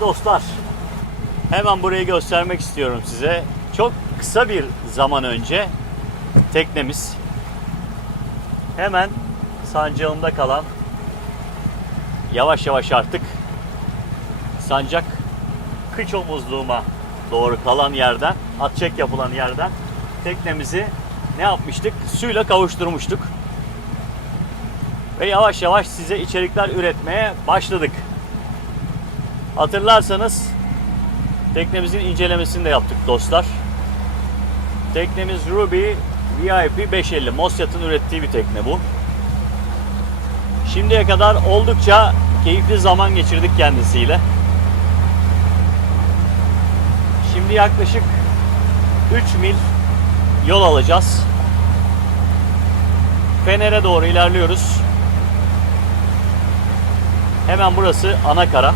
Dostlar hemen burayı göstermek istiyorum size. Çok kısa bir zaman önce teknemiz hemen sancağımda kalan yavaş yavaş artık sancak kıç omuzluğuma doğru kalan yerden, atçek yapılan yerden teknemizi ne yapmıştık? Suyla kavuşturmuştuk. Ve yavaş yavaş size içerikler üretmeye başladık. Hatırlarsanız teknemizin incelemesini de yaptık dostlar. Teknemiz Ruby VIP 550. Mosyat'ın ürettiği bir tekne bu. Şimdiye kadar oldukça keyifli zaman geçirdik kendisiyle. Şimdi yaklaşık 3 mil yol alacağız. Fener'e doğru ilerliyoruz. Hemen burası ana kara.